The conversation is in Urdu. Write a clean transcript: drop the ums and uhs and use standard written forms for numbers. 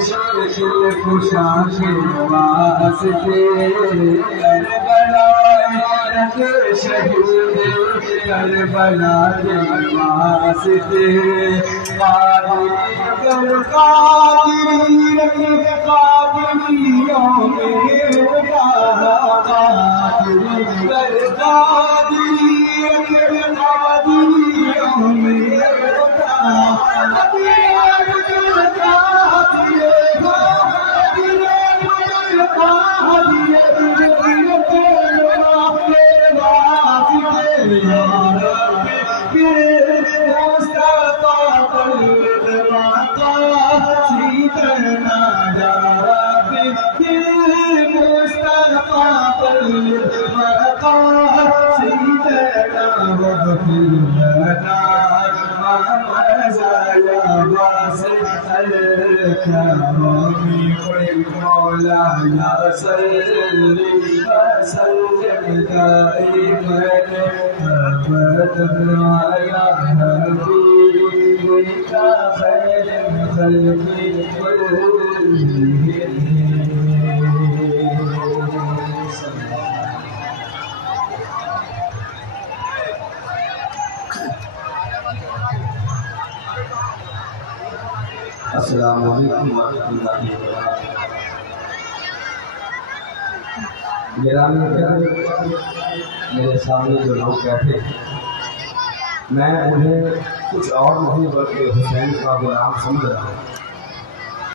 شیخ خوشاں کے واسطے کربلا رکھ شہید کربلا کے واسطے قادری رکھ قادریوں میں قادری مولانا صلی وسلم دائما ابدا على حبيبك خير الخلق كلهم. السلام علیکم ورحمۃ اللہ وبرکاتہ. میرے سامنے جو لوگ بیٹھے میں انہیں کچھ اور نہیں بلکہ حسین کا غلام سمجھ رہا ہوں.